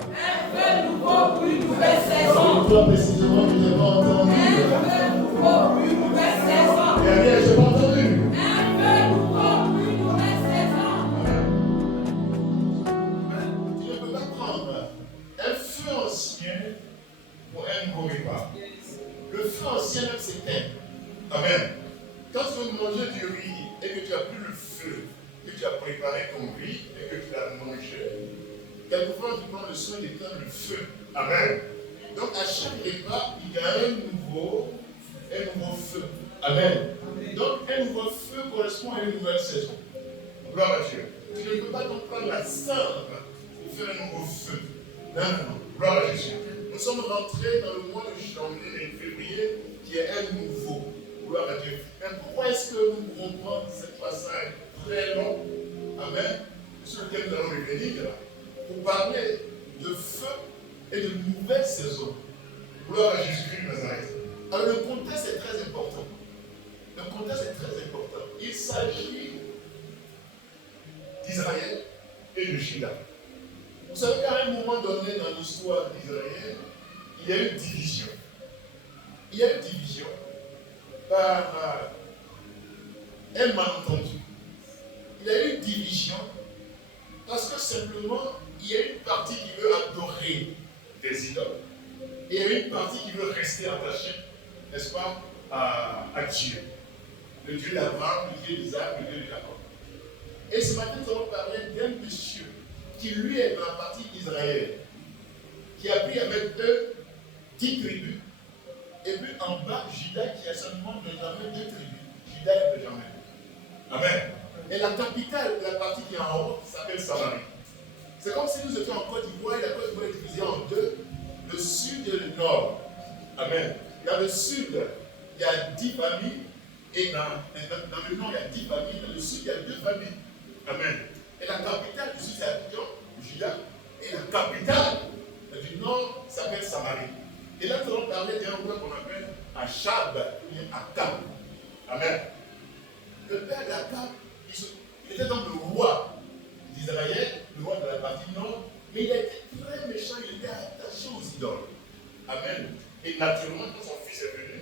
Un feu nouveau pour une nouvelle saison. Toi précisément, tu n'as pas entendu. Un feu nouveau pour une nouvelle saison. Derrière, je n'ai pas entendu. Un feu nouveau pour une nouvelle saison. Tu ne peux pas prendre un feu ancien pour un nouveau repas. Le feu ancien, même, s'éteint. Amen. Quand tu veux manger du riz et que tu n'as plus le feu, que tu as préparé ton riz et que tu l'as mangé, quelquefois tu prends le soin d'éteindre le feu. Amen. Donc à chaque repas, il y a un nouveau feu. Amen. Donc un nouveau feu correspond à une nouvelle saison. Gloire à Dieu. Tu ne peux pas donc prendre la cendre pour faire un nouveau feu. Non, non, non. Gloire à Jésus. Nous sommes rentrés dans le mois de janvier et février qui est un nouveau. Gloire à Dieu. Mais pourquoi est-ce que nous pouvons prendre cette passage très long, amen, sur lequel nous allons revenir là, pour parler de feu et de nouvelles saisons. Gloire à Jésus-Christ de Nazareth. Alors le contexte est très important. Le contexte est très important. Il s'agit d'Israël et de Juda. Vous savez qu'à un moment donné dans l'histoire d'Israël, il y a une division. Il y a une division par un malentendu. Il y a une division parce que simplement, il y a une partie qui veut adorer des idoles et il y a une partie qui veut rester attachée, n'est-ce pas, à Dieu. Le Dieu d'Abraham, le Dieu d'Isaac, le Dieu de Jacob. Et ce matin, nous allons parler d'un monsieur qui lui est dans la partie d'Israël, qui a pris avec eux 10 tribus, et puis en bas, Juda qui a seulement Benjamin 2 tribus, Juda et Benjamin. Amen. Et la capitale de la partie qui est en haut s'appelle Samarie. C'est comme si nous étions en Côte d'Ivoire et la Côte d'Ivoire est divisée en deux, le sud et le nord. Amen. Dans le sud, il y a 10 familles, et dans le nord, il y a 10 familles, dans le sud, il y a 2 familles. Amen. Et la capitale du sud, c'est Abidjan, Juda, et la capitale du nord s'appelle Samarie. Et là, nous allons parler d'un roi qu'on appelle Achab, ou bien Akab. Amen. Le père d'Akab, il était donc le roi d'Israël, le roi de la partie nord, mais il était très méchant, il était attaché aux idoles. Amen. Et naturellement, quand son fils est venu,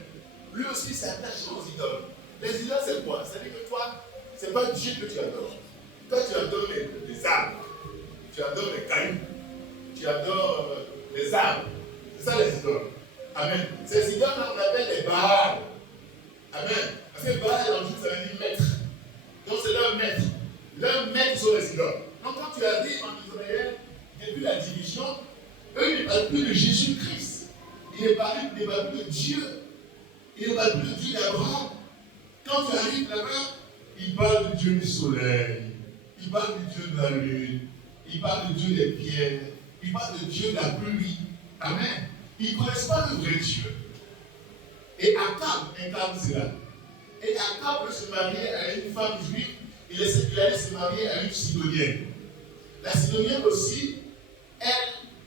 lui aussi s'est attaché aux idoles. Les idoles, c'est quoi? C'est-à-dire que toi, ce n'est pas Dieu que tu adores. Toi, tu adores les arbres, tu adores les cailloux, tu adores les arbres. C'est ça les idoles. Amen. Ces idoles-là, on appelle les Baals. Amen. Parce que Baal, dans le jeu, ça veut dire maître. Donc, c'est leur maître. Leurs maîtres sont les idoles. Donc, quand tu arrives en Israël, depuis la division, eux, ils ne parlent plus de Jésus-Christ. Ils ne parlent plus de Dieu. Ils ne parlent plus de Dieu d'Abraham. Quand tu arrives là-bas, ils parlent du Dieu du soleil. Ils parlent du Dieu de la lune. Ils parlent du Dieu des pierres. Ils parlent du Dieu de la pluie. Amen. Ils ne connaissent pas le vrai Dieu. Et Akab incarne cela. Et Akab veut se marier à une femme juive. Il allait se marier à une Sidonienne. La Sidonienne aussi,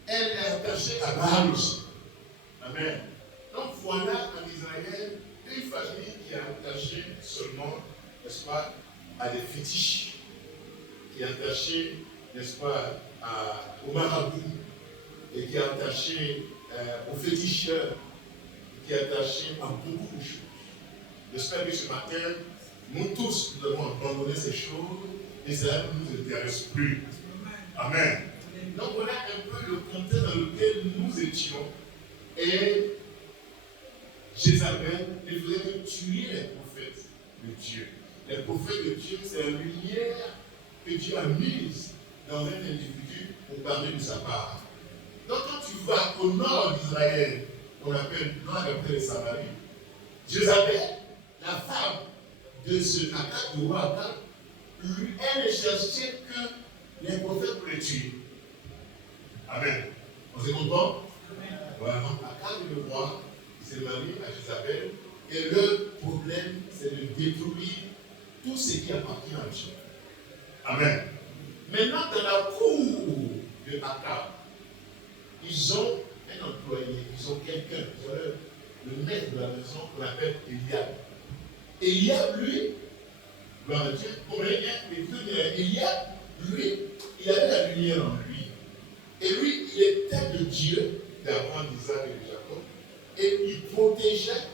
elle est attachée à Baal aussi. Amen. Donc voilà en Israël une famille qui est attachée seulement, n'est-ce pas, à des fétiches, qui est attachée, n'est-ce pas, au marabout, et qui est attachée aux féticheurs, qui est attachée à beaucoup de choses. J'espère que ce matin, nous tous devons abandonner ces choses et cela ne nous intéresse plus. Amen. Donc voilà un peu le contexte dans lequel nous étions. Et Jézabel, il faisait tuer les prophètes de Dieu. Les prophètes de Dieu, c'est la lumière que Dieu a mise dans un individu pour parler de sa part. Donc quand tu vas au nord d'Israël, qu'on appelle dans la capitale de Samarie, Jézabel, la femme de ce Akab, du roi Akab, elle ne cherchait que les prophètes pour les tuer. Amen. On se comprend? Voilà, donc Akab le roi, il s'est marié à Jézabel, et le problème, c'est de détruire tout ce qui appartient à Dieu. Amen. Maintenant, dans la cour de Akab, ils ont un employé, ils ont quelqu'un, ils ont le maître de la maison qu'on appelle Eliab. Eliab, lui, gloire à Dieu, Eliab, lui, il avait la lumière en lui. Et lui, il était le Dieu d'Abraham, d'Isaac et de Jacob. Et il protégeait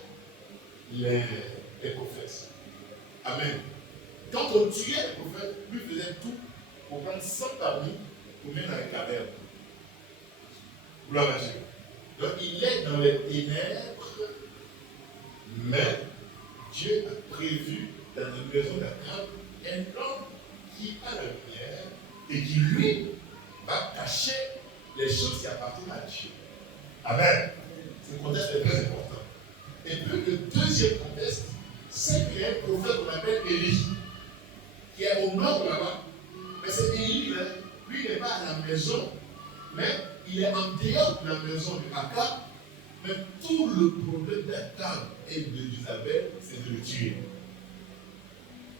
les prophètes. Amen. Quand on tuait les prophètes, lui faisait tout pour prendre 100 parmi pour mettre dans les cavernes. Gloire à Dieu. Donc il est dans les ténèbres, mais Dieu a prévu dans la maison d'Abraham un homme qui a la lumière et qui lui va cacher les choses qui appartiennent à Dieu. Amen. Ce contexte est très important. Et puis le deuxième contexte, c'est qu'il y a un prophète qu'on appelle Élie, qui est au nord là-bas. Mais c'est Élie, hein. Lui, il n'est pas à la maison, mais il est en dehors de la maison de Akab. Mais tout le problème d'Akab et d'Isabelle, c'est de le tuer.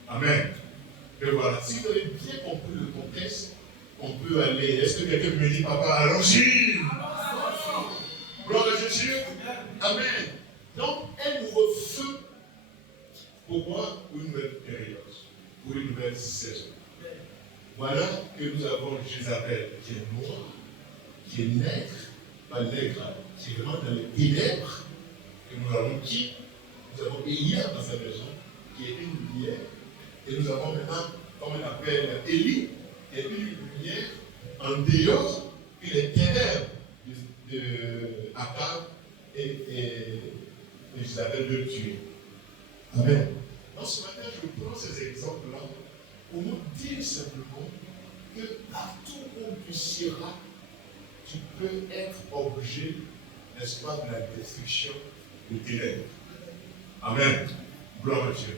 Amen. Et voilà, si vous avez bien compris le contexte, on peut aller. Est-ce que quelqu'un me dit, papa, allons-y? Gloire à Jésus. Amen. Donc, un nouveau feu. Pourquoi? Pour une nouvelle période, pour une nouvelle saison. Voilà que nous avons Jézabel qui est noire, qui est nègre, pas nègre, qui est vraiment dans les ténèbres. Et nous avons qui? Nous avons Élia dans sa maison, qui est une lumière. Et nous avons maintenant, comme on appelle Élie, qui est une lumière en dehors, puis les ténèbres de Akab et Jézabel de tuer. Amen. Donc ce matin, je prends ces exemples-là pour nous dire simplement que partout où tu seras, tu peux être objet, n'est-ce pas, de la destruction des ténèbres. Amen. Gloire à Dieu.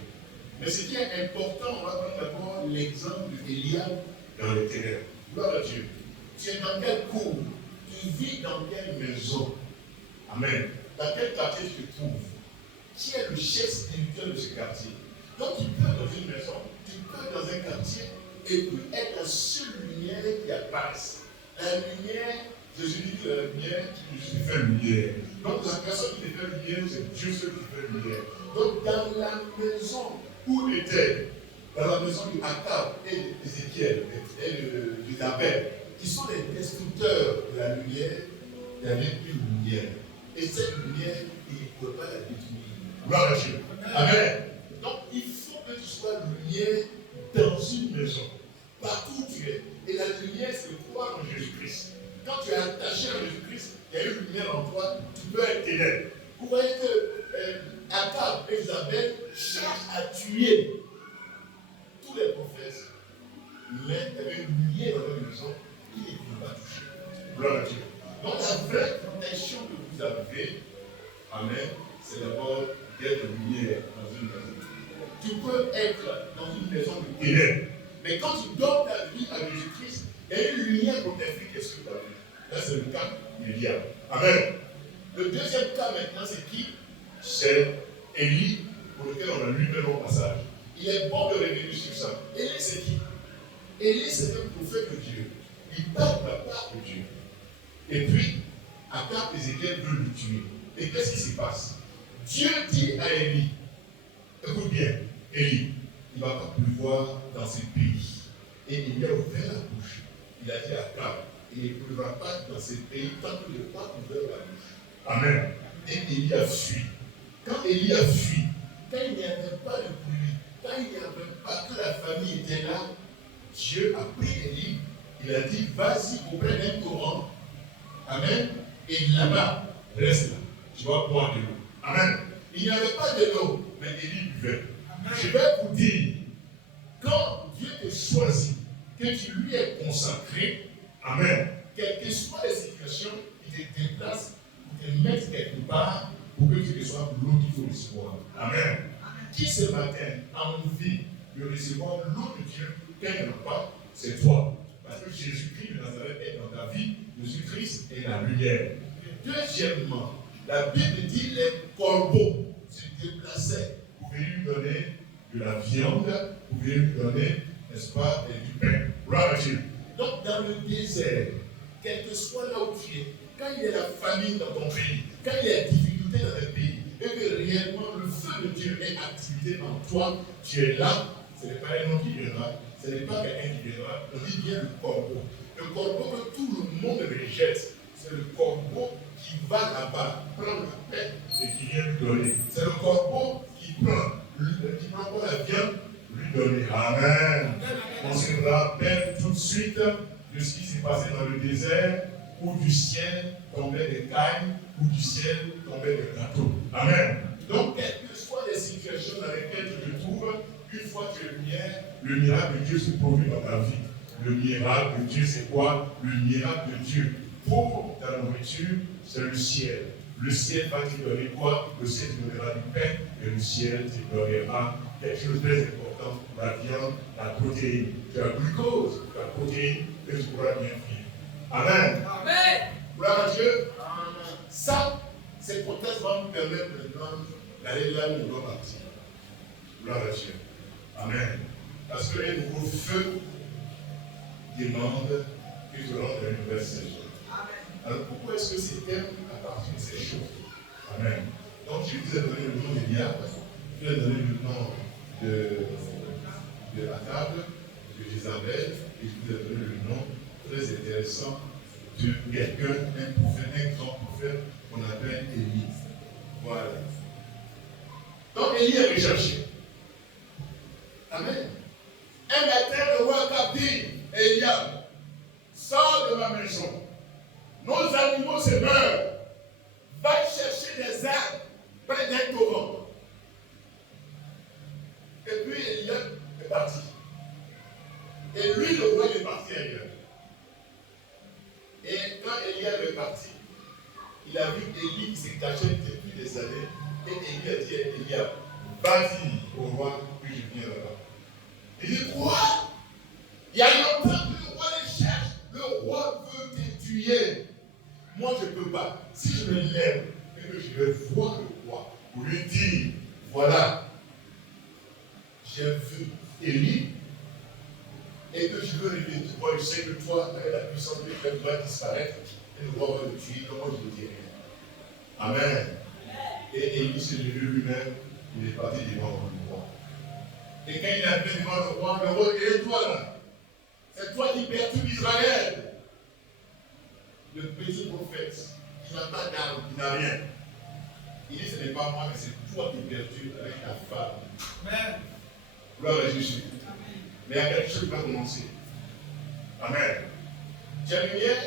Mais ce qui est important, on va prendre d'abord l'exemple d'Éliab dans les ténèbres. Gloire à Dieu. Tu es dans quelle cour? Tu vis dans quelle maison? Amen. Dans quel quartier tu te trouves? Qui est le chef spirituel de ce quartier? Donc tu peux dans une maison, tu peux dans un quartier, et puis être la seule lumière qui apparaisse. La lumière, Jésus dit que la lumière, je fait lumière. Donc la personne qui fait lumière, c'est Dieu seul qui fait lumière. Donc dans la maison où il était, dans la maison d'Akab et d'Ézéchiel et d'Isabelle, qui sont les destructeurs de la lumière, il y avait une lumière. Et cette lumière, il ne peut pas la détruire. Gloire à Dieu. Amen. Donc il faut que tu sois lumière dans une maison, partout où tu es. Et la lumière, c'est de croire en Jésus-Christ. Quand tu es attaché à Jésus-Christ, il y a une lumière en toi, tu peux être ténèbre. Vous voyez que Akab et Isabelle cherchent à tuer tous les prophètes, mais il y avait une lumière dans la maison qui ne peut pas toucher. Gloire à Dieu. Donc la vraie protection que vous avez, amen, c'est d'abord d'être lumière dans une maison. Tu peux être dans une maison de ténèbres, mais quand tu donnes ta vie à Jésus-Christ, il y a une lumière protectrice qui est sur ta vie. Là, c'est le cas d'Éliab. Amen. Le deuxième cas maintenant, c'est qui? C'est Élie, pour lequel on a lu le long passage. Il est bon de revenir sur ça. Élie, c'est qui? Élie, c'est un prophète de Dieu. Il parle de la part de Dieu. Et puis, Akab et Ézéchiel veulent le tuer. Et qu'est-ce qui se passe? Dieu dit à Élie, écoute bien, Élie, il ne va pas pleuvoir dans ce pays. Et il a ouvert la bouche. Il a dit à Akab, il ne pleuvra pas dans ce pays tant qu'il n'a pas ouvert la bouche. Amen. Et Élie a fui. Quand Élie a fui, quand il n'y avait pas de pluie, quand il n'y avait pas que la famille était là, Dieu a pris Élie, il a dit, vas-y auprès d'un torrent. Amen. Et là-bas, reste là. Tu vas boire de l'eau. Amen. Il n'y avait pas de l'eau, mais Élie buvait. Je vais vous dire, quand Dieu te choisit, que tu lui es consacré, amen, quelles que soient les situations, il te déplace pour te mettre quelque part pour que tu reçoives l'eau qu'il faut recevoir. Amen. Qui ce matin a envie de recevoir l'eau de Dieu, qu'elle n'a pas, c'est toi. Parce que Jésus-Christ de Nazareth est dans ta vie, Jésus-Christ est la lumière. Deuxièmement, la Bible dit les corbeaux se déplaçaient pour venir lui donner de la viande, pour venir lui donner, n'est-ce pas, du pain. Gloire à Dieu. Donc dans le désert, quel que soit là où tu es, quand il y a la famine dans ton pays, quand il y a la difficulté dans le pays, et que réellement le feu de Dieu est activé en toi, tu es là, ce n'est pas un nom qui viendra, ce n'est pas quelqu'un qui viendra, on dit bien le corbeau. Le corbeau que tout le monde rejette. C'est le corbeau qui va là-bas, prend la paix et qui vient lui donner. C'est le corbeau qui prend pas la viande, lui donner. Amen. On se rappelle tout de suite de ce qui s'est passé dans le désert, où du ciel tombaient des cailles, où du ciel tombaient des gâteaux. Amen. Donc, quelles que soient les situations dans lesquelles tu te trouves, une fois que tu es lumière, le miracle de Dieu se produit dans ta vie. Le miracle de Dieu, c'est quoi? Le miracle de Dieu pour ta nourriture, c'est le ciel. Le ciel va te donner quoi? Le ciel te donnera du pain et le ciel te donnera quelque chose de très important, la viande, la protéine. Tu as la glucose, la protéine, et tu pourras bien vivre. Amen. Amen. Gloire à Dieu. Ça, ces prothèses vont nous permettre maintenant d'aller là où on doit partir. Gloire à Dieu. Amen. Parce que les nouveaux feux demandent qu'ils te rendent une nouvelle saison. Alors pourquoi est-ce que ces thèmes appartiennent à ces choses? Amen. Donc je vous ai donné le nom d'Eliab, je vous ai donné le nom de la table, de Isabelle, et je vous ai donné le nom très intéressant de quelqu'un, un prophète, un grand prophète qu'on appelle Élie. Voilà. Donc Élie est recherché. Amen. Un matin, le roi Akab dit, Eliab, sors de ma maison. Nos animaux se meurent. Va chercher des arbres près d'un torrent. Et puis Eliab est parti. Et lui, le roi, il est parti ailleurs. Et quand Eliab est parti, il a vu Élie qui s'est caché depuis des années. Et Élie a dit à Eliab, vas-y au roi, puis je viens là-bas. Il dit, quoi? Il y a longtemps que le roi les cherche. Le roi veut te tuer. Moi, je ne peux pas. Si je me lève et que je vais voir le roi pour lui dire, voilà, j'ai vu Élie et que je veux révéler, tu vois, je sais que toi, avec la puissance de Dieu, tu vas disparaître et le roi va le tuer. Comment je le dirai? Amen. Et Élie s'est levé lui-même, il est parti devant le roi. Et quand il est arrivé devant le roi, il est toi là. C'est toi qui perturbe Israël. Le petit prophète, qui n'a pas d'arme, qui n'a rien. Il dit, ce n'est pas moi, mais c'est toi qui perturbes avec ta femme. Amen. Gloire à Jésus. Mais il y a quelque chose qui va commencer. Amen. Tu as lumière,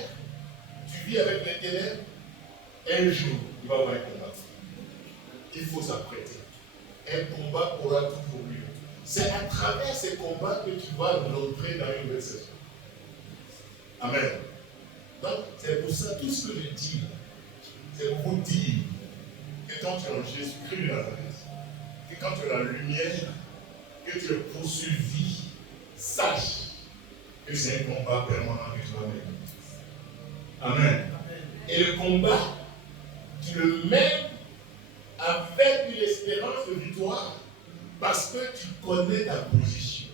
tu vis avec les ténèbres, un jour, il va y avoir un combat. Il faut s'apprêter. Un combat aura toujours lieu. C'est à travers ces combats que tu vas rentrer dans une nouvelle saison. Amen. Donc, c'est pour ça, tout ce que je dis, c'est pour vous dire que quand tu es en Jésus-Christ de Nazareth, que quand tu as la lumière, que tu es poursuivi, sache que c'est un combat permanent avec toi-même. Amen. Et le combat, tu le mènes avec une espérance de victoire parce que tu connais ta position.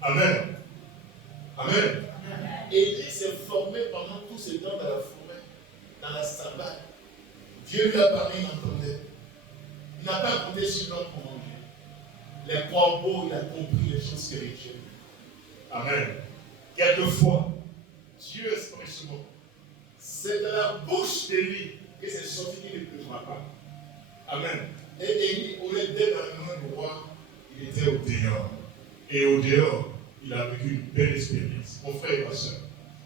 Amen. Amen. Élie s'est formé pendant tout ce temps dans la forêt, dans la savane. Dieu lui a parlé, il entendait. Il n'a pas compté sur l'homme pour manger. Les corbeaux, il a compris les choses spirituelles. Amen. Quelquefois, Dieu expressément, c'est de la bouche d'Élie que c'est sorti qu'il ne pleuvra pas. Amen. Et Élie, au lieu d'être dans le nom du roi, il était au dehors. Et au dehors, il a vécu une belle expérience. Mon frère et ma soeur,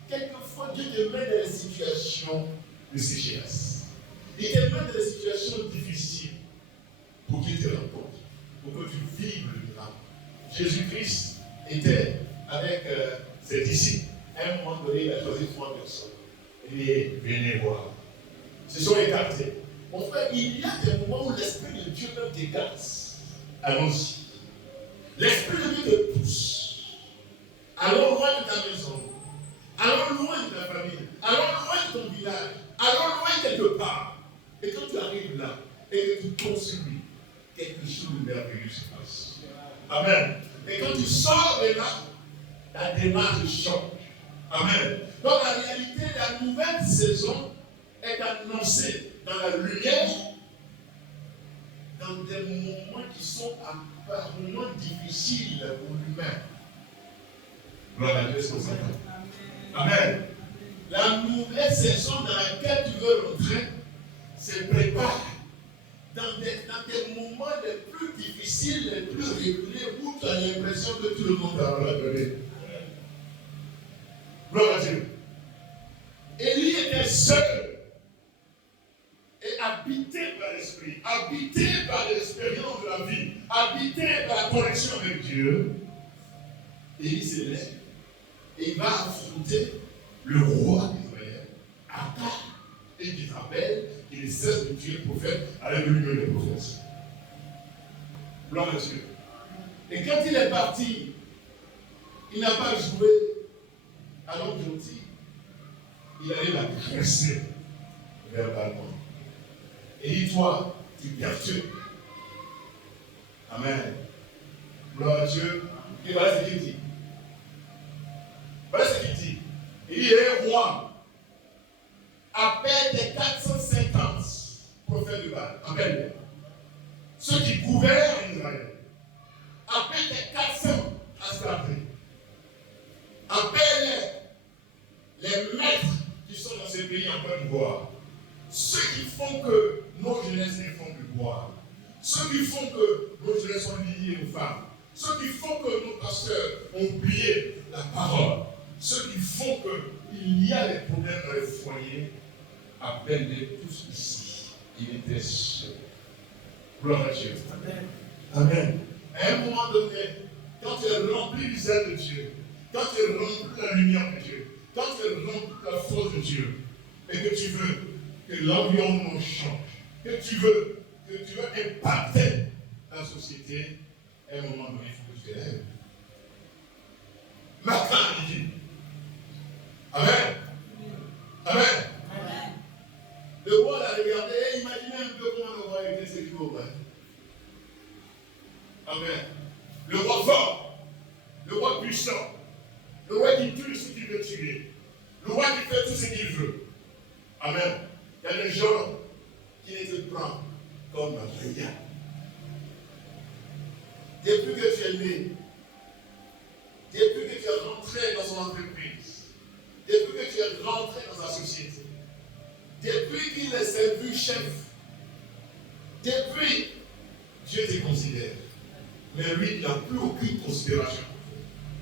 quelquefois Dieu te met dans des situations de sécheresse. Il te met dans des situations difficiles pour qu'il te rencontre, pour que tu vives le miracle. Jésus-Christ était avec ses disciples. À un moment donné, il a choisi 3 personnes. Il dit, venez voir. Ils se sont écartés. Mon frère, il y a des moments où l'Esprit de Dieu même t'écarte. Allons-y. L'Esprit de Dieu te pousse. Allons loin de ta maison. Allons loin de ta famille. Allons loin de ton village. Allons loin quelque part. Et quand tu arrives là, et que tu construis, quelque chose de merveilleux se passe. Amen. Et quand tu sors de là, ta démarche change. Amen. Donc en réalité, la nouvelle saison est annoncée dans la lumière, dans des moments qui sont apparemment difficiles pour l'humain. Gloire à Dieu, c'est comme ça. Amen. La nouvelle saison dans laquelle tu veux rentrer se prépare dans des moments les plus difficiles, les plus réguliers, où tu as l'impression que tout le monde t'a abandonné. Gloire à Dieu. Élie était seul et habité par l'esprit, habité par l'expérience de la vie, habité par la connexion avec Dieu. Élie se lève et il va affronter le roi d'Israël, Akab, et qui rappelle qu'il ne cesse de tuer le prophète avec le milieu des prophètes. Gloire à Dieu. Et quand il est parti, il n'a pas joué à l'homme gentil. Il allait la dresser verbalement. Et dis-toi, tu perturbes. Amen. Gloire à Dieu. Et voilà ce qu'il dit. Voilà ce qu'il dit. Il dit, roi, appelle les 450 prophètes de Baal. Appelle-les. Ceux qui gouvernent Israël. Appelle les 400 Astartés. Appelle les maîtres qui sont dans ces pays en Côte d'Ivoire. Ceux qui font que nos jeunesses ne font que boire. Ceux qui font que nos jeunesses sont liées aux femmes. Ceux qui font que nos pasteurs ont oublié la parole. Ceux qui font qu'il y a des problèmes dans les foyers, appelle-les tous ici. Il était seul. Gloire à Dieu. Amen. Amen. À un moment donné, quand tu es rempli du zèle de Dieu, quand tu es rempli de la lumière de Dieu, quand tu es rempli de la force de Dieu, et que tu veux que l'environnement change, que tu veux impacter la société, à un moment donné, il faut que tu te lèves. Matin, il dit. Amen. Amen. Amen. Le roi l'a regardé et imaginez un peu comment le roi était séduit au roi. Amen. Le roi fort, le roi puissant, le roi qui tue ce qu'il veut tuer, le roi qui fait tout ce qu'il veut. Amen. Il y a des gens qui ne te prennent comme rien. Depuis que tu es né, depuis que tu es rentré dans son entreprise, depuis que tu es rentré dans sa société, depuis qu'il s'est vu chef, depuis Dieu te considère. Mais lui, il n'a plus aucune considération.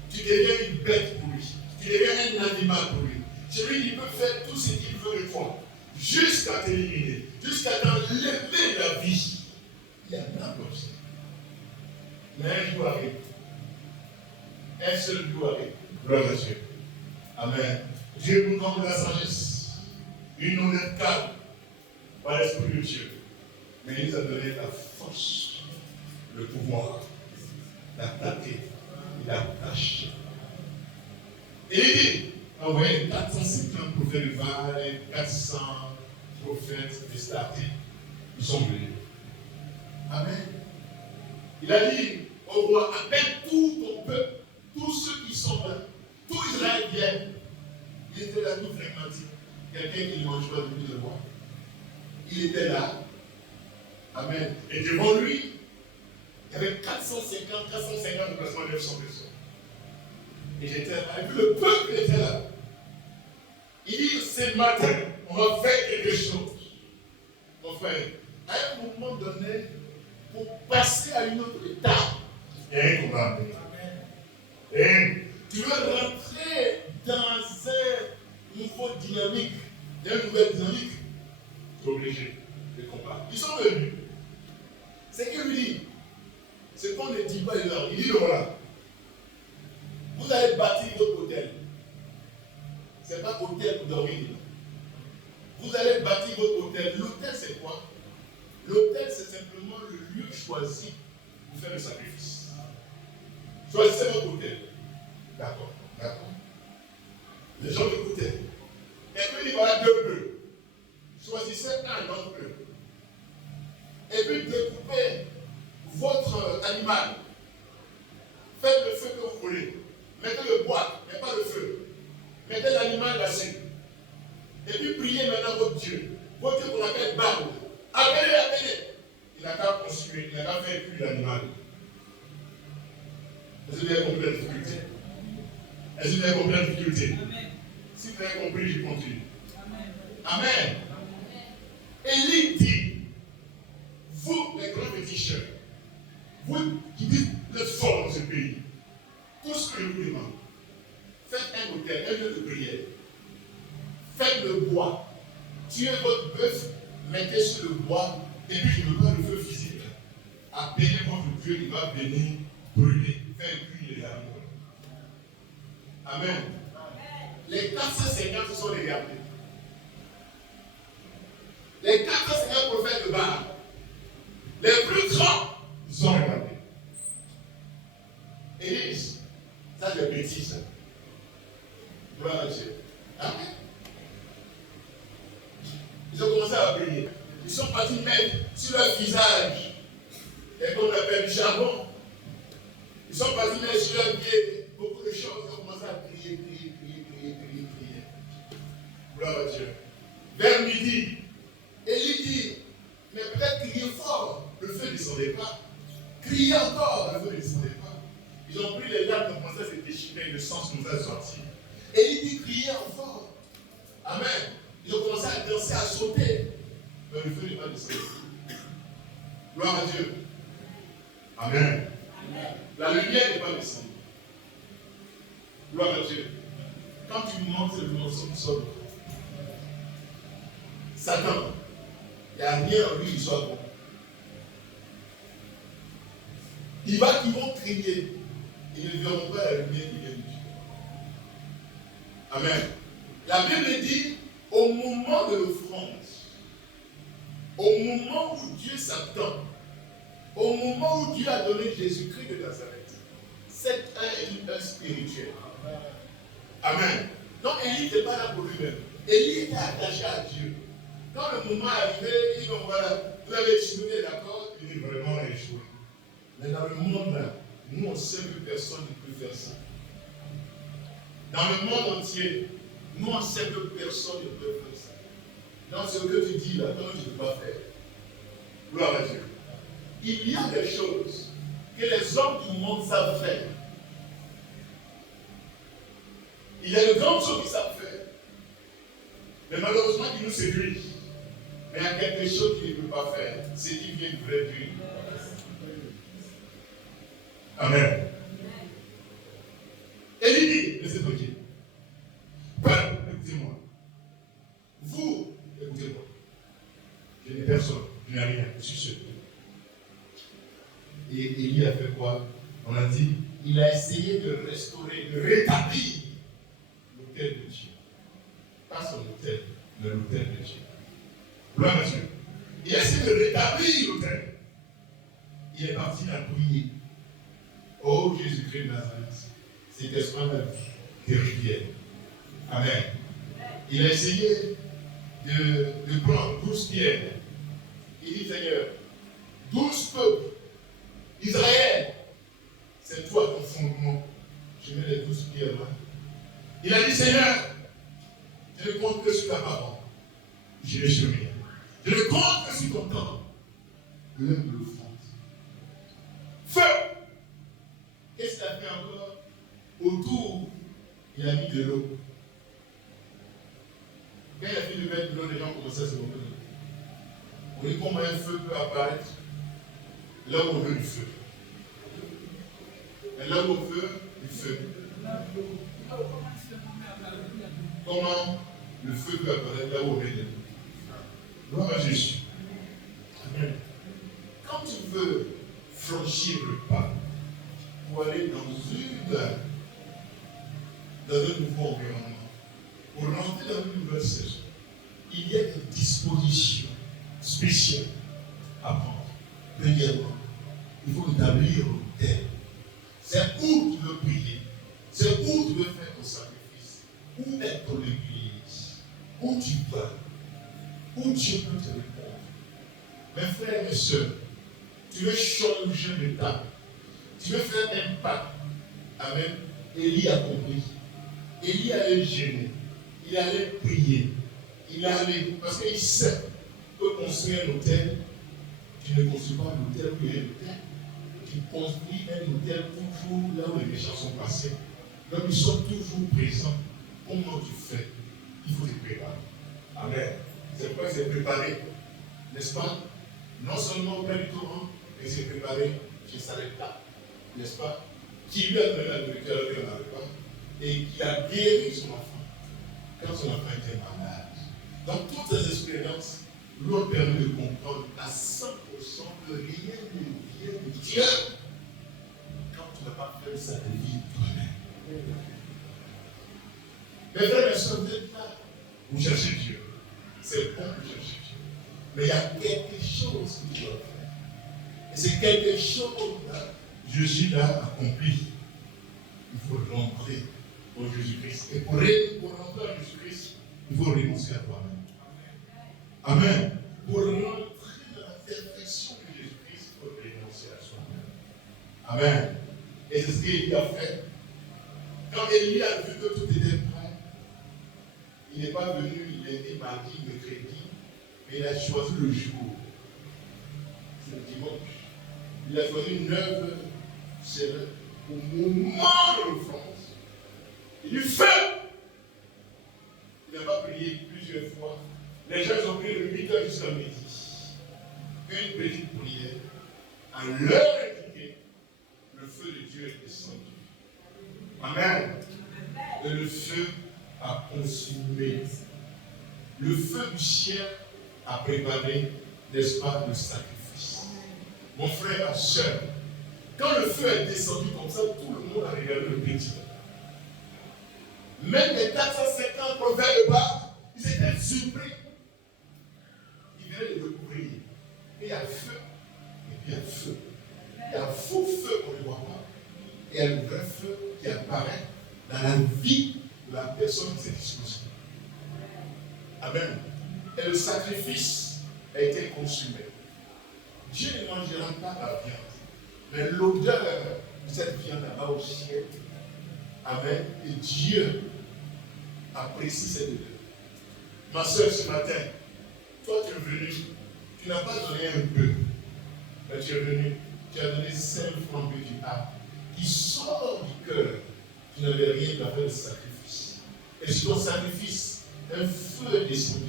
Tu deviens une bête pour lui. Tu deviens un animal pour lui. Celui qui peut faire tout ce qu'il veut de toi, jusqu'à t'éliminer, jusqu'à t'enlever la vie. Il y en a comme ça. Mais un jour arrive. Un seul jour arrive. Gloire à Dieu. Amen. Dieu nous donne la sagesse, une honnête calme par l'Esprit de Dieu. Mais il nous a donné la force, le pouvoir, la clarté, la tâche. Et il dit, envoyez 450 prophètes de Baal et 400 prophètes de Starté. Ils sont venus. Amen. Il a dit au roi, appelle tout ton peuple, tous ceux qui sont là, tout Israël vient. Il était là tout flegmatique. Quelqu'un qui ne mange pas depuis le roi. Il était là. Amen. Et devant lui, il y avait 450 placements de 900 personnes. Et j'étais là. Et puis le peuple était là. Il dit, ce matin, on va faire quelque chose. Mon frère, à un moment donné, pour passer à une autre étape, il y a un combat. Et tu veux rentrer dans un nouveau dynamique, il y a une nouvelle dynamique, tu es obligé de combattre. Ils sont venus. C'est qu'il lui dit, ce qu'on ne dit pas, il dit voilà, vous allez bâtir votre hôtel. Ce n'est pas hôtel pour dormir. Vous allez bâtir votre hôtel. L'hôtel, c'est quoi? L'hôtel, c'est simplement le lieu choisi pour faire le sacrifice. Choisissez votre hôtel. D'accord, d'accord. Les gens m'écoutaient. Et puis il dit voilà 2 bœufs. Choisissez un d'entre eux. Et puis découpez votre animal. Faites le feu que vous voulez. Mettez le bois, mais pas le feu. Mettez l'animal là-dessus. Et puis priez maintenant votre Dieu. Votre Dieu qu'on appelle Baal. Appelez, appelez. Il n'a qu'à construire, il n'a qu'à faire cuire l'animal. Est-ce que vous avez compris la difficulté? Est-ce que vous avez compris la difficulté? Si vous avez compris, je continue. Amen. Élie dit, vous les grands féticheurs, vous qui dites vous êtes forts dans ce pays, tout ce que je vous demande, faites un hôtel, un lieu de prière. Faites le bois. Tuez votre bœuf, mettez sur le bois, et puis je ne veux pas le feu physique. Appelez votre Dieu, il va venir brûler, faire cuire les animaux. Amen. Les 450 se sont regardés. Les 450 prophètes de Baal, les plus grands, ils sont regardés. Élise, ça c'est petit ça. Gloire à Dieu. Amen. Ils ont commencé à prier. Ils sont partis mettre sur leur visage et qu'on appelle du charbon. Ils sont partis mettre sur leur pied beaucoup de choses. Ils ont commencé à prier. Gloire à Dieu. Vers midi, Élie dit, mais peut-être crier fort, le feu ne descendait pas. Crier encore, le feu ne descendait pas. Ils ont pris les lames, ils ont commencé à se déchirer, le sang nous a sorti. Élie dit, crier encore. Amen. Ils ont commencé à danser, à sauter. Mais le feu n'est pas descendu. Gloire à Dieu. Amen. Amen. La lumière n'est pas descendue. Gloire à Dieu. Quand tu montes, c'est le mensonge sobre. Satan, il n'y a rien en lui qui soit bon. Ils vont crier. Ils ne verront pas la lumière qui vient de Dieu. Amen. La Bible dit, au moment de l'offrande, au moment où Dieu s'attend, au moment où Dieu a donné Jésus-Christ de Nazareth, cette heure est une heure spirituelle. Amen. Donc Élie n'était pas là pour lui-même. Élie était attaché à Dieu. Quand le moment est arrivé, il dit, voilà, vous avez échoué, d'accord? Il dit vraiment échoué. Mais dans le monde là, nous on sait que personne ne peut faire ça. Dans le monde entier, nous on sait que personne ne peut faire ça. Dans ce que tu dis là, toi tu ne peux pas faire. Gloire à Dieu. Il y a des choses que les hommes du monde savent faire. Il y a de grandes choses qu'ils savent faire. Mais malheureusement, ils nous séduisent. Mais il y a quelque chose qu'ils ne peuvent pas faire. C'est qu'ils viennent vrai Dieu. Amen. Élie dit, laissez tranquille. Peuple, écoutez-moi. Vous, écoutez-moi. Je n'ai personne, je n'ai rien, je suis seul. Et Élie a fait quoi? On a dit, il a essayé de restaurer, de rétablir l'autel de Dieu. Pas son autel, mais l'autel de Dieu. Gloire à Dieu. Il a essayé de rétablir l'autel. Il est parti à prier. Oh Jésus-Christ de Nazareth, c'était scandaleux, terrible. Amen. Il a essayé de prendre 12 pierres. Il dit, Seigneur, 12 peuples, Israël, c'est toi ton fondement. Je mets les 12 pierres là. Il a dit, Seigneur, je ne compte que sur ta parole. Je ne suis rien. Je ne compte que sur ton temps. L'homme de l'offrande. Feu! Qu'est-ce qu'il a fait encore? Autour, il a mis de l'eau. Quand il a fini de mettre de l'eau, les gens commençaient à se moquer. On dit comment un feu peut apparaître là où on veut du feu. Et là où on veut du feu. Comment le feu peut apparaître là où on veut du feu. Gloire à Jésus. Amen. Quand tu veux franchir le pas pour aller dans un nouveau environnement, pour rentrer dans une nouvelle saison, il y a des dispositions spéciales à prendre. Premièrement, il faut établir l'autel. C'est où tu veux prier, c'est où tu veux faire ton sacrifice, où est ton église, où tu vas, où Dieu peut te répondre. Mes frères et sœurs, tu veux changer d'état, tu veux faire un pas. Amen. Élie a compris. Élie allait gêner, il allait prier, il allait, parce qu'il sait que construire un hôtel, tu ne construis pas un hôtel où il y a un hôtel, tu construis un hôtel toujours là où les méchants sont passés. Donc ils sont toujours présents. Comment tu fais? Il faut te préparer. Amen. C'est pourquoi il s'est préparé, n'est-ce pas? Non seulement auprès du torrent, mais il s'est préparé chez Sarepta, n'est-ce pas? Qui lui a donné la nourriture alors qu'il n'en avait pas, et qui a guéri son enfant quand son enfant était malade. Donc toutes ces expériences lui ont permis de comprendre à 100% que rien ne vient de Dieu quand tu n'as pas fait le sacrifice toi-même. Mes frères et sœurs, vous êtes là, vous cherchez Dieu. C'est bon de chercher Dieu. Mais il y a quelque chose que tu dois faire. Et c'est quelque chose là, Jésus l'a accompli. Il faut rentrer au Jésus-Christ. Et pour rentrer à Jésus-Christ, il faut renoncer à toi-même. Amen. Pour rentrer dans la perfection de Jésus-Christ, il faut renoncer à soi-même. Amen. Et c'est ce qu'Élie a fait. Quand Élie a vu que tout était prêt, il n'est pas venu, il est né mardi, mercredi, mais il a choisi le jour. C'est le dimanche. Il a choisi 9h, c'est au moment de l'offrande. Il dit feu! Il n'a pas prié plusieurs fois. Les gens ont prié de 8h jusqu'à midi. Une petite prière. À l'heure indiquée, le feu de Dieu est descendu. Amen. Et le feu a consumé. Le feu du ciel a préparé, n'est-ce pas, le sacrifice. Mon frère, ma soeur, quand le feu est descendu comme ça, tout le monde a regardé le petit. Même les 450 prophètes de Baal, ils étaient surpris. Ils venaient de découvrir. Et il y a feu, et puis il y a feu. Il y a un faux feu qu'on ne voit pas. Et il y a le vrai feu qui apparaît dans la vie de la personne qui s'est disposée. Amen. Et le sacrifice a été consumé. Dieu ne mangera pas la viande. Mais l'odeur de cette viande là-bas au ciel. Amen. Et Dieu apprécie cette odeur. Ma soeur, ce matin, toi tu es venu, tu n'as pas donné un peu. Mais tu es venu, tu as donné 5 francs que tu as, qui sort du cœur. Tu n'avais rien à faire de sacrifice. Et sur ton sacrifice, un feu est descendu.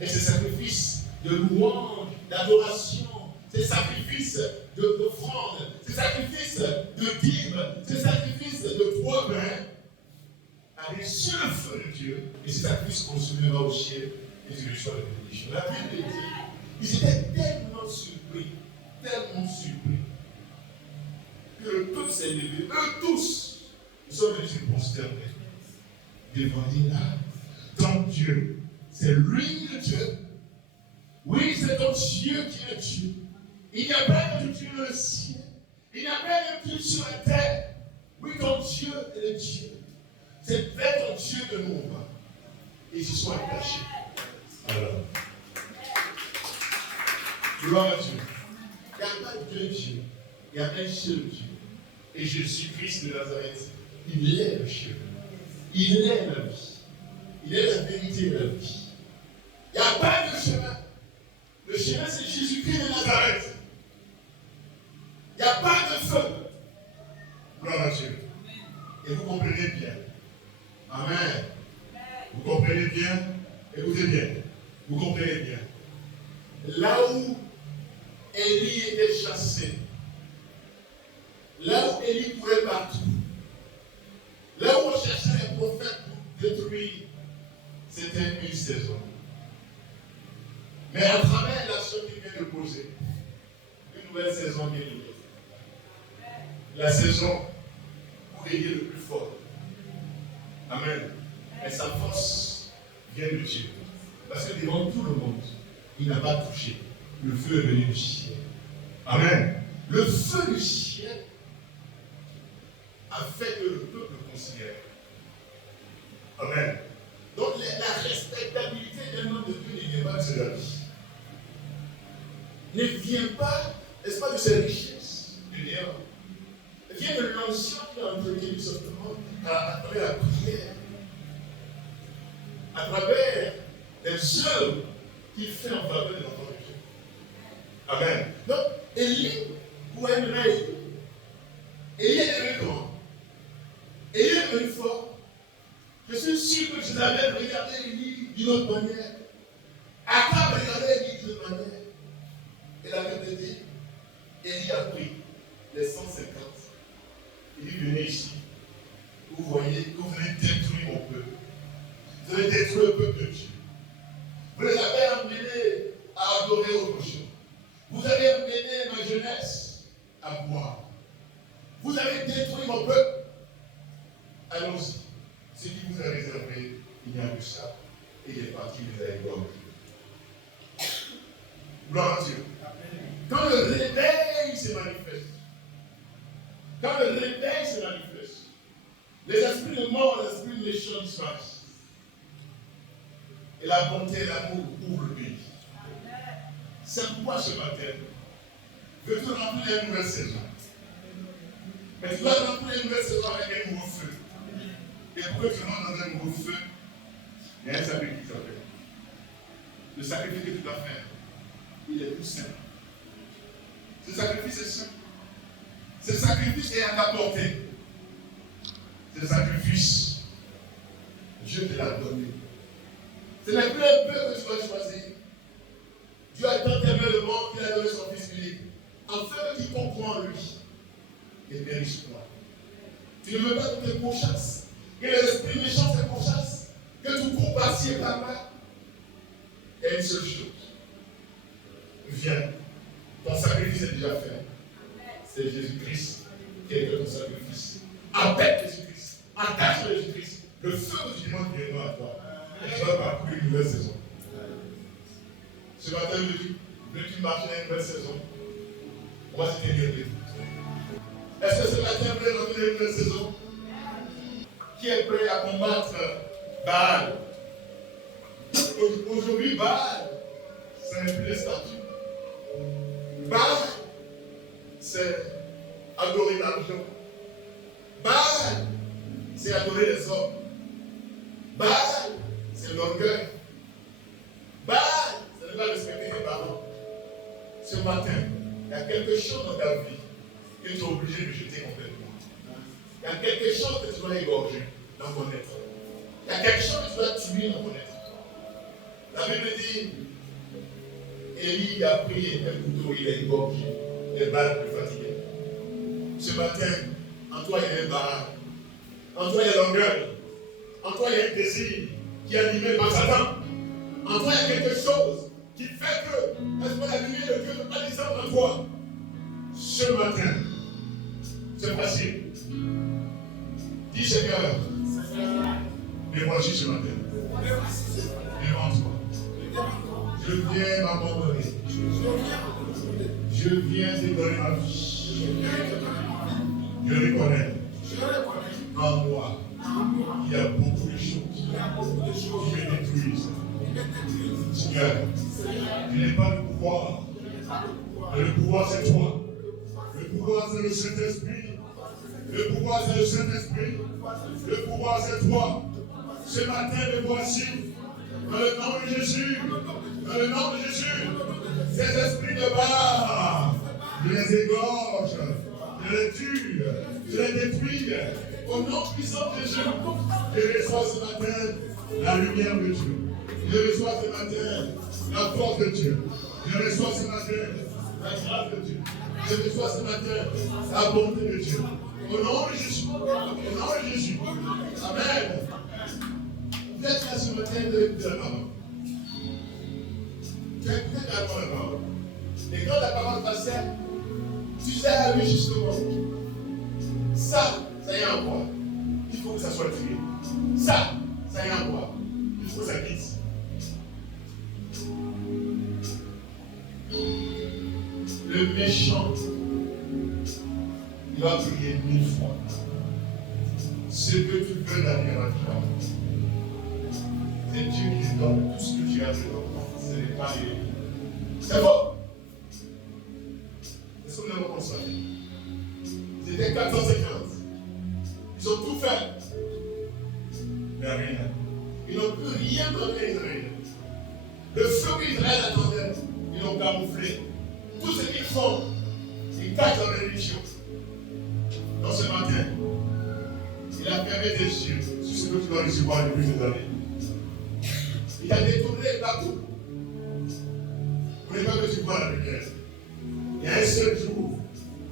Et ce sacrifice de louange, d'adoration, ces sacrifices d'offrande, ces sacrifices de dîme, ces sacrifices de progrès, arrivent sur le feu de Dieu, et ces sacrifices consumera au ciel, et tu reçois la bénédiction. La Bible dit, ils étaient tellement surpris, que le peuple s'est levé, eux tous, ils sont venus se prosterner devant dire, ton Dieu, c'est lui le Dieu. Oui, c'est ton Dieu qui est Dieu. Il n'y a pas de Dieu dans le ciel. Il n'y a pas de Dieu sur la terre. Oui, ton Dieu est le Dieu. C'est vers ton Dieu que nous on va. Et ils se sont attachés. Alors, gloire à Dieu. Il n'y a pas deux dieux. Il y a un seul Dieu. Et Jésus-Christ de Nazareth, il est le chemin. Il est la vie. Il est la vérité et la vie. Il n'y a pas de chemin. Le chemin, c'est Jésus-Christ de Nazareth. Il n'y a pas de feu. Gloire à Dieu. Et vous comprenez bien. Amen. Vous comprenez bien. Écoutez bien. Vous comprenez bien. Là où Élie était chassé, là où Élie courait partout, là où on cherchait les prophètes pour détruire, c'était une saison. Mais à travers l'action qu'il vient de poser, une nouvelle saison vient de naître. La saison où il est le plus fort. Amen. Et sa force vient de Dieu. Parce que devant tout le monde, il n'a pas touché. Le feu est venu du ciel. Amen. Le feu du ciel a fait que le peuple le considère. Amen. Donc la respectabilité d'un homme de Dieu ne vient pas de sa vie. Ne vient pas, n'est-ce pas, de ses richesses du néant. Elle vient de l'ancien qui a entretenu simplement à travers la prière, à travers les œuvres qu'il fait en faveur de l'enfant de Dieu. Amen. Donc, Élie, pour un règne, Élie est devenu grand. Élie est devenu fort. Je suis sûr que Jézabel regardait Élie d'une autre manière. regardé Élie de manière. Et la Bible dit, Élie a pris les 150. Il dit, venez ici. Vous voyez que vous avez détruit mon peuple. Vous avez détruit le peuple de Dieu. Vous les avez amenés à adorer autre chose. Vous avez amené ma jeunesse à boire. Vous avez détruit mon peuple. Allons-y. Ce qui vous a réservé, il n'y a que ça. Et il est parti, il les a égorgés. Gloire à Dieu. Quand le réveil se manifeste, les esprits de mort, les esprits de méchants disparaissent. Et la bonté et l'amour ouvrent le pays. C'est pourquoi ce matin, veux-tu remplir une nouvelle saison? Mais tu dois remplir une nouvelle saison avec un nouveau feu. Et pour que tu rentres dans un nouveau feu, il y a un sacrifice à faire. Le sacrifice que tu dois faire, il est tout simple. Ce sacrifice est simple. Ce sacrifice est à ta portée. Ce sacrifice, Dieu te l'a donné. Ce n'est plus un peu que tu dois choisir. Dieu a tant aimé le monde qu'il a donné son Fils unique, afin que quiconque croit en lui et périsse toi. Tu ne veux pas que tu te pourchasses, que les esprits méchants te pourchassent, que tu cours par-ci et par-là. Il y a une seule chose. Viens. Ton sacrifice est déjà fait. C'est Jésus-Christ qui a fait ton sacrifice. Avec Jésus-Christ. Attache Jésus-Christ. Le feu que tu demandes viendra à toi. Et tu vas parcourir une nouvelle saison. Ce matin, veux-tu marcher dans une nouvelle saison? On va se tenir debout. Est-ce que ce matin, vous voulez rentrer dans une nouvelle saison? Qui est prêt à combattre Baal? Aujourd'hui, Baal, ce n'est plus des statues. Baal, c'est adorer l'argent. Baal, c'est adorer les hommes. Baal, c'est l'orgueil. Baal, c'est ne pas respecter tes parents. Ce matin, il y a quelque chose dans ta vie que tu es obligé de jeter complètement. Il y a quelque chose que tu dois égorger dans ton être. Il y a quelque chose que tu dois tuer dans ton être. La Bible dit, Élie a pris un couteau, il a égorgé les balles plus fatiguées. Ce matin, en toi il y a un barrage. En toi il y a l'orgueil. En toi il y a un désir qui est animé par Satan. En toi il y a quelque chose qui fait que, est-ce que la lumière de Dieu ne peut pas descendre en toi? Ce matin, c'est facile. Dis Seigneur, m'évanouis ce matin. Devant toi. Je viens m'abandonner. Je viens te donner ma vie. Je reconnais en moi qu'il y a beaucoup de choses qui me détruisent. Seigneur, je n'ai pas de pouvoir. Mais le pouvoir c'est toi. Le pouvoir c'est le Saint-Esprit. Le pouvoir c'est le Saint-Esprit. Le pouvoir c'est toi. Ce matin, me voici. Dans le nom de Jésus. Dans le nom de Jésus. Ces esprits de Baal, je les égorge. Je les tue. Je les détruis. Au nom puissant de Jésus. Je reçois ce matin la lumière de Dieu. Je reçois ce matin la force de Dieu. Je reçois ce matin la grâce de Dieu. Je reçois ce matin la bonté de Dieu. Au nom de Jésus. Au nom de Jésus. Amen. Vous êtes là ce matin de la parole. Tu as écouté la parole. Et quand la parole passait, tu sais à lui justement. Ça y est en moi. Il faut que ça soit tué. Ça y est en moi. Il faut que ça quitte. Le méchant, il va prier 1000 fois. Ce que tu veux d'aller à toi, c'est Dieu qui te donne tout ce que tu as dedans. Ce n'est pas l'ennemi. C'est faux. Est-ce que vous l'avez constaté? Ils étaient 450. Ils ont tout fait. Mais rien. Ils n'ont plus rien donné à Israël. Le feu qu'Israël attendait, ils l'ont camouflé. Tout ce qu'ils font, ils cachent leur religion. Dans ce matin, il a fermé des yeux sur ce que tu dois recevoir depuis ces années. Il a détourné partout. Ce n'est pas que tu vois la lumière. Il y a un seul jour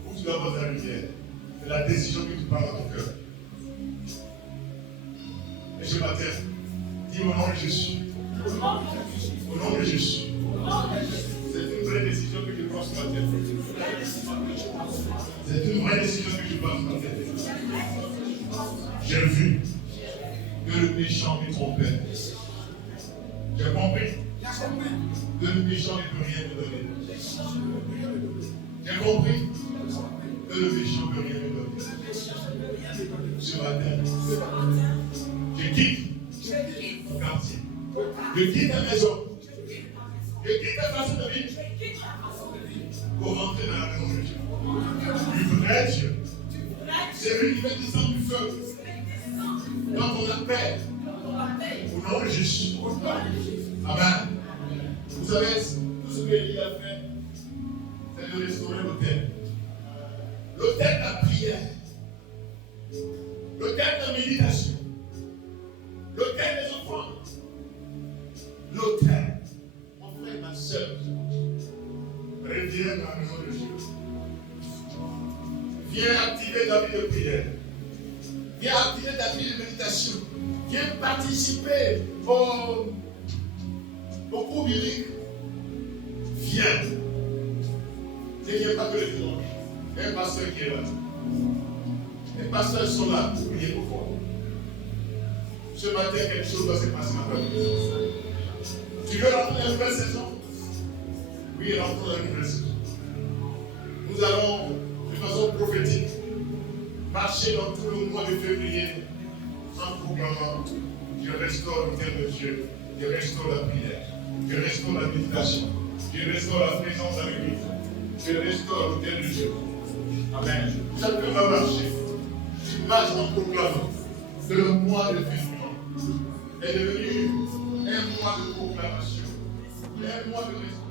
où tu dois voir la lumière. C'est la décision que tu prends dans ton cœur. Et ce matin, dis au nom de Jésus. Au nom de Jésus. C'est une vraie décision que je prends ce matin. C'est une vraie décision que je prends ce matin. J'ai vu que le méchant me trompait. J'ai compris que le méchant ne peut rien me donner. J'ai compris que le méchant ne peut rien me donner. Ce matin, je quitte mon quartier. Je quitte la maison. Je quitte la façon de vivre pour rentrer dans la maison de Dieu. Du vrai Dieu. C'est lui qui fait descendre du feu dans ton appel. Au nom de Jésus. Amen. Vous savez, tout ce que Élie a fait, c'est de restaurer l'autel. L'autel de la prière. L'autel de la méditation. L'autel des offrandes. L'autel. Mon frère et ma soeur, reviens dans la maison de Dieu. Viens activer ta vie de prière. Viens activer ta vie de méditation. Viens participer au cours biblique. Viens. Ne viens pas que le dimanche. Il y a un pasteur qui est là. Les pasteurs sont là pour prier pour toi. Ce matin, quelque chose doit se passer dans ta vie. Tu veux rentrer dans une nouvelle saison? Oui, rentrons dans une nouvelle saison. Nous allons, de façon prophétique, marcher dans tout le mois de février en proclamant: je restaure le cœur de Dieu, je restaure la prière, je restaure la méditation, je restaure la présence à l'église, je restaure le cœur de Dieu. Amen. Chacun va marcher. Tu marches en proclamant que le mois de février est devenu un mois de proclamation, un mois de restauration.